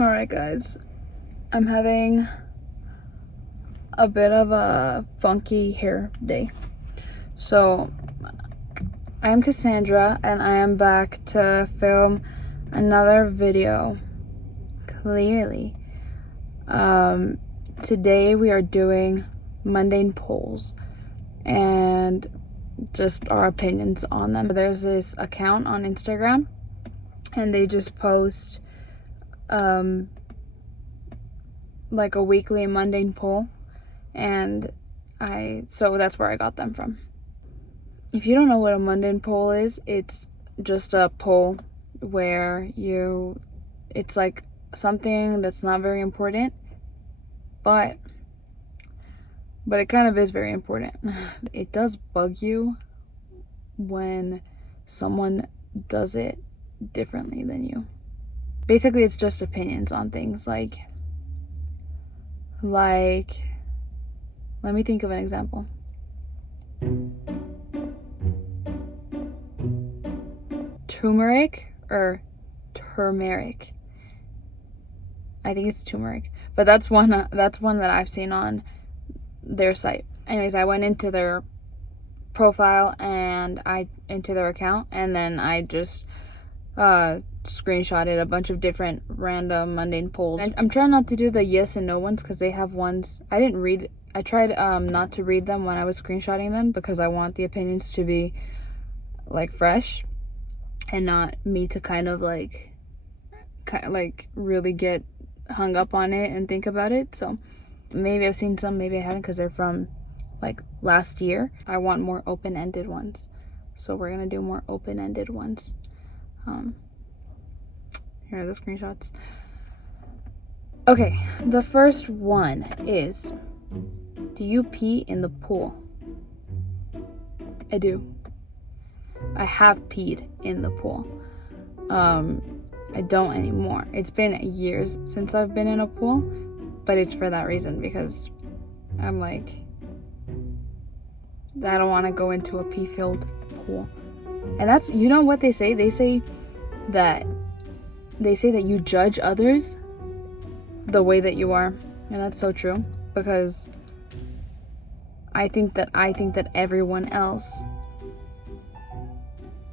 Alright guys, I'm having a bit of a funky hair day. So, I'm Cassandra and I am back to film another video, clearly. Today we are doing mundane polls and just our opinions on them. There's this account on Instagram and they just post like a weekly mundane poll, and so that's where I got them from. If you don't know what a mundane poll is, it's just a poll where it's like something that's not very important, but it kind of is very important. It does bug you when someone does it differently than you. Basically, it's just opinions on things like let me think of an example. Turmeric or turmeric? I think it's turmeric, but that's one that I've seen on their site. Anyways, I went into their profile and into their account, and then I just screenshotted a bunch of different random mundane polls. I'm trying not to do the yes and no ones because they have ones I didn't read. I tried not to read them when I was screenshotting them because I want the opinions to be like fresh and not me to kind of like really get hung up on it and think about it. So maybe I've seen some, maybe I haven't, because they're from like last year. I want more open-ended ones, so we're gonna do more open-ended ones. Here are the screenshots. Okay, the first one is, do you pee in the pool? I do. I have peed in the pool. I don't anymore. It's been years since I've been in a pool, but it's for that reason, because I'm like, I don't want to go into a pee-filled pool. And that's, you know what they say? They say that you judge others the way that you are, and that's so true, because I think that everyone else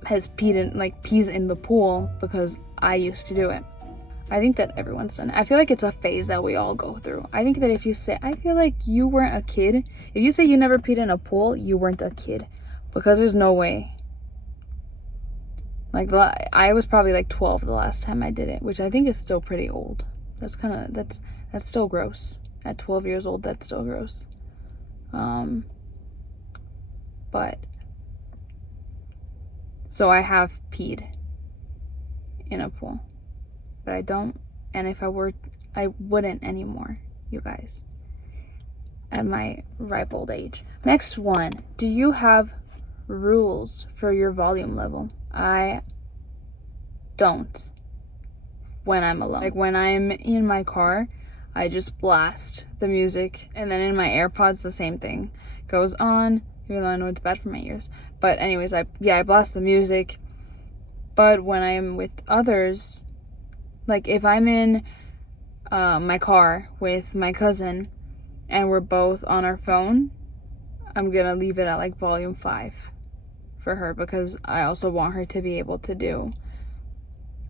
has pees in the pool because I used to do it. I think that everyone's done it. I feel like it's a phase that we all go through. I think that if you say, I feel like you weren't a kid, if you say you never peed in a pool, you weren't a kid, because there's no way. Like, I was probably like 12 the last time I did it, which I think is still pretty old. That's still gross. At 12 years old, that's still gross. But so I have peed in a pool, but I don't, and if I were, I wouldn't anymore, you guys, at my ripe old age. Next one, do you have rules for your volume level? I don't when I'm alone. Like, when I'm in my car, I just blast the music, and then in my AirPods the same thing goes on, even though I know it's bad for my ears. But anyways, I blast the music. But when I'm with others, like if I'm in my car with my cousin and we're both on our phone, I'm gonna leave it at like volume 5 for her, because I also want her to be able to do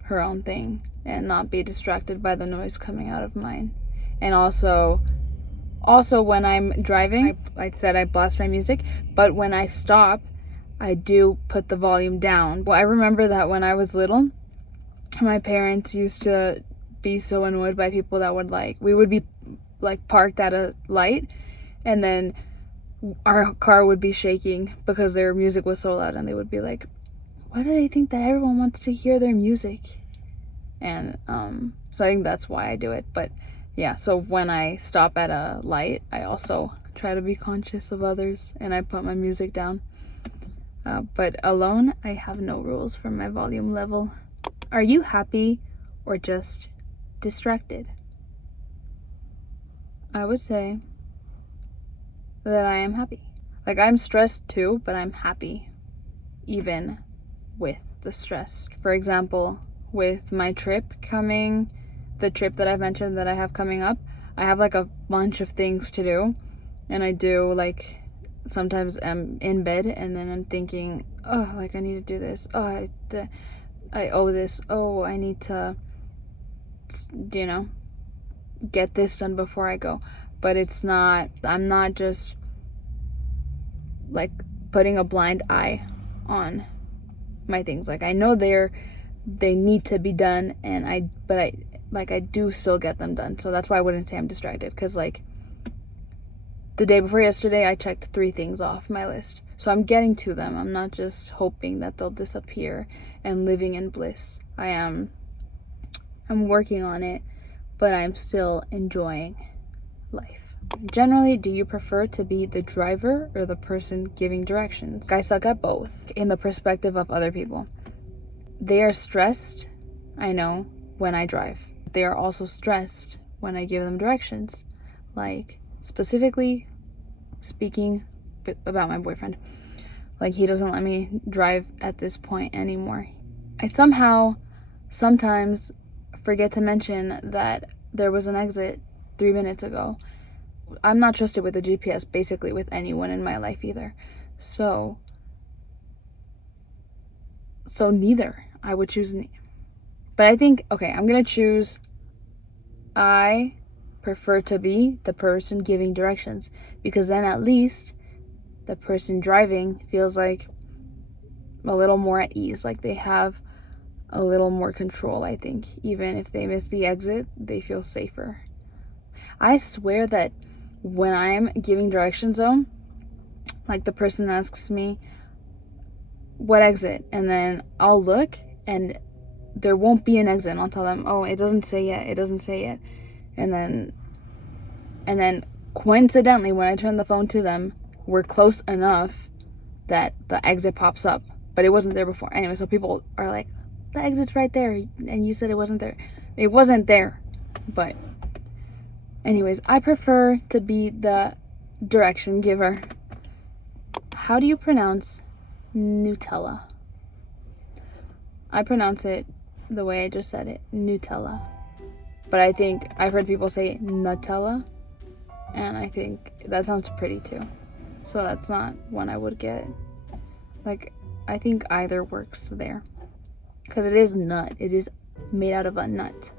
her own thing and not be distracted by the noise coming out of mine. And also when I'm driving, I said I blast my music, but when I stop, I do put the volume down. Well, I remember that when I was little, my parents used to be so annoyed by people that would we would be like parked at a light, and then our car would be shaking because their music was so loud, and they would be like, why do they think that everyone wants to hear their music? And so I think that's why I do it. But yeah, so when I stop at a light, I also try to be conscious of others, and I put my music down. But alone, I have no rules for my volume level. Are you happy or just distracted? I would say that I am happy. Like, I'm stressed too, but I'm happy even with the stress. For example, with my trip coming the trip that I've mentioned that I have coming up, I have like a bunch of things to do, and I do like sometimes I'm in bed and then I'm thinking, oh, like I need to do this. Oh, I owe this. Oh, I need to, you know, get this done before I go. But I'm not just like putting a blind eye on my things. Like I know they need to be done, and I do still get them done. So that's why I wouldn't say I'm distracted, because like the day before yesterday I checked 3 things off my list. So I'm getting to them. I'm not just hoping that they'll disappear and living in bliss. I'm working on it, but I'm still enjoying life. Generally, do you prefer to be the driver or the person giving directions? I suck at both in the perspective of other people. They are stressed, I know, when I drive. They are also stressed when I give them directions. Like, specifically speaking about my boyfriend. Like, he doesn't let me drive at this point anymore. I sometimes forget to mention that there was an exit 3 minutes ago. I'm not trusted with the GPS, basically with anyone in my life either. So neither. I would choose but I think, okay, I'm gonna choose, I prefer to be the person giving directions, because then at least the person driving feels like a little more at ease, like they have a little more control. I think even if they miss the exit, they feel safer. I swear that when I'm giving directions though, like the person asks me what exit, and then I'll look and there won't be an exit, and I'll tell them, oh, it doesn't say yet. And then coincidentally, when I turn the phone to them, we're close enough that the exit pops up, but it wasn't there before. Anyway, so people are like, the exit's right there, and you said it wasn't there. It wasn't there. But anyways, I prefer to be the direction giver. How do you pronounce Nutella? I pronounce it the way I just said it, Nutella. But I think I've heard people say Nutella, and I think that sounds pretty too. So that's not one I would get. Like, I think either works there, because it is nut. It is made out of a nut.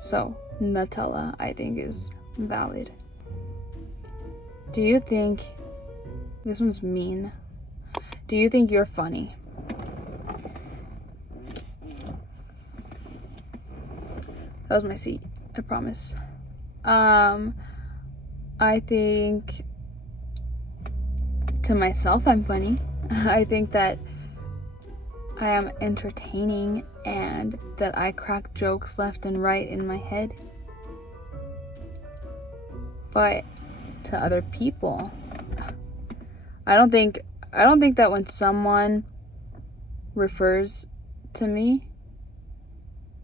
So Nutella, I think, is valid. Do you think, this one's mean, do you think you're funny? That was my seat, I promise. I think to myself I'm funny. I think that I am entertaining and that I crack jokes left and right in my head. But to other people, I don't think that when someone refers to me,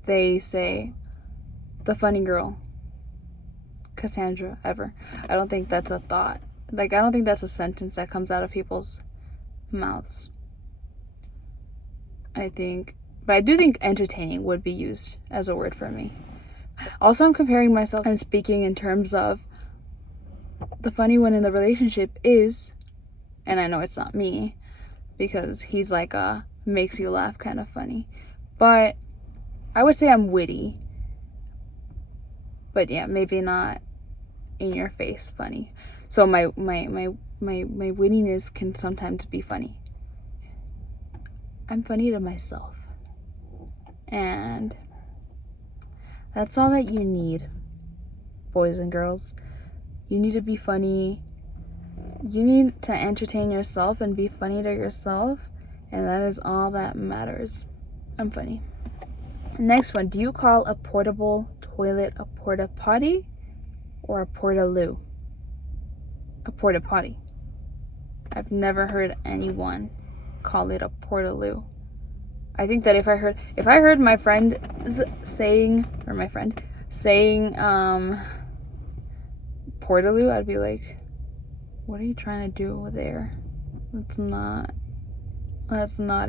they say, the funny girl, Cassandra, ever. I don't think that's a thought. Like, I don't think that's a sentence that comes out of people's mouths. But I do think entertaining would be used as a word for me. Also, I'm comparing myself, I'm speaking in terms of the funny one in the relationship is, and I know it's not me, because he's like a makes you laugh kind of funny, but I would say I'm witty. But yeah, maybe not in your face funny. So my wittiness can sometimes be funny. I'm funny to myself. And that's all that you need, boys and girls. You need to be funny. You need to entertain yourself and be funny to yourself. And that is all that matters. I'm funny. Next one, do you call a portable toilet a porta potty or a portaloo? A porta potty. I've never heard anyone call it a portaloo. I think that if I heard my friend saying portaloo, I'd be like, what are you trying to do over there? That's not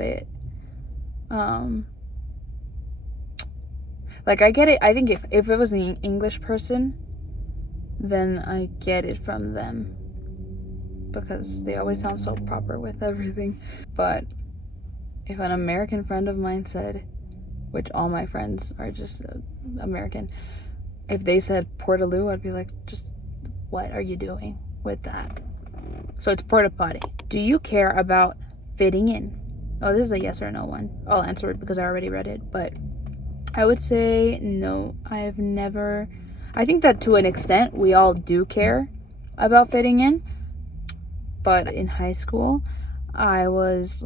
it. Like, I get it. I think if it was an English person, then I get it from them. Because they always sound so proper with everything. But if an American friend of mine said, which all my friends are just American, if they said Portaloo, I'd be like, just what are you doing with that? So it's porta potty. Do you care about fitting in? Oh, this is a yes or no one. I'll answer it because I already read it, but I would say no. I've never. I think that to an extent we all do care about fitting in, but in high school, I was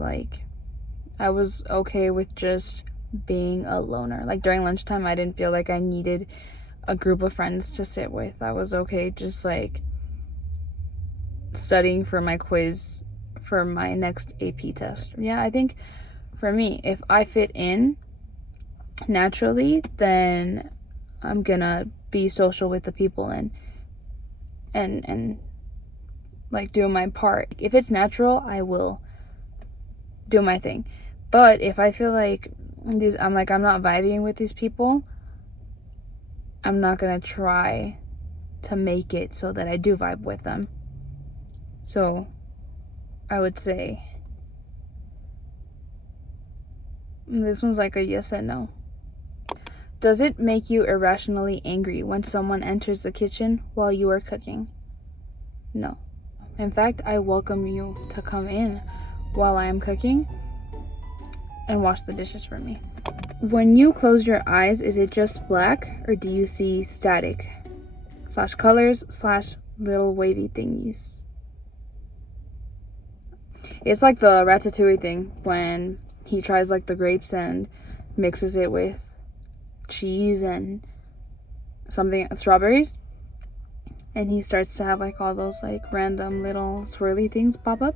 okay with just being a loner. Like during lunchtime, I didn't feel like I needed a group of friends to sit with. I was okay just like studying for my quiz for my next AP test. Yeah, I think for me, if I fit in naturally, then I'm gonna be social with the people and like do my part. If it's natural, I will do my thing. But if I feel like I'm not vibing with these people, I'm not gonna try to make it so that I do vibe with them. So I would say this one's like a yes and no. Does it make you irrationally angry when someone enters the kitchen while you are cooking? No. In fact, I welcome you to come in while I am cooking and wash the dishes for me. When you close your eyes, is it just black or do you see static / colors / little wavy thingies? It's like the ratatouille thing when he tries like the grapes and mixes it with cheese and strawberries, and he starts to have like all those like random little swirly things pop up.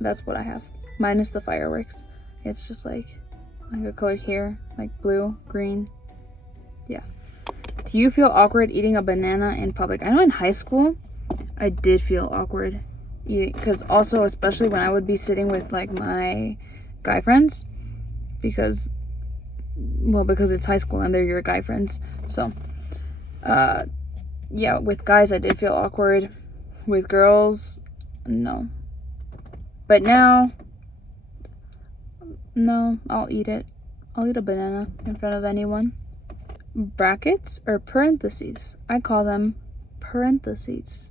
That's what I have, minus the fireworks. It's just like a color here, like blue, green. Yeah. Do you feel awkward eating a banana in public? I know in high school I did feel awkward because also especially when I would be sitting with like my guy friends, because it's high school and they're your guy friends. So yeah, with guys I did feel awkward. With girls, no. But now, no, I'll eat it. I'll eat a banana in front of anyone. Brackets or parentheses? I call them parentheses.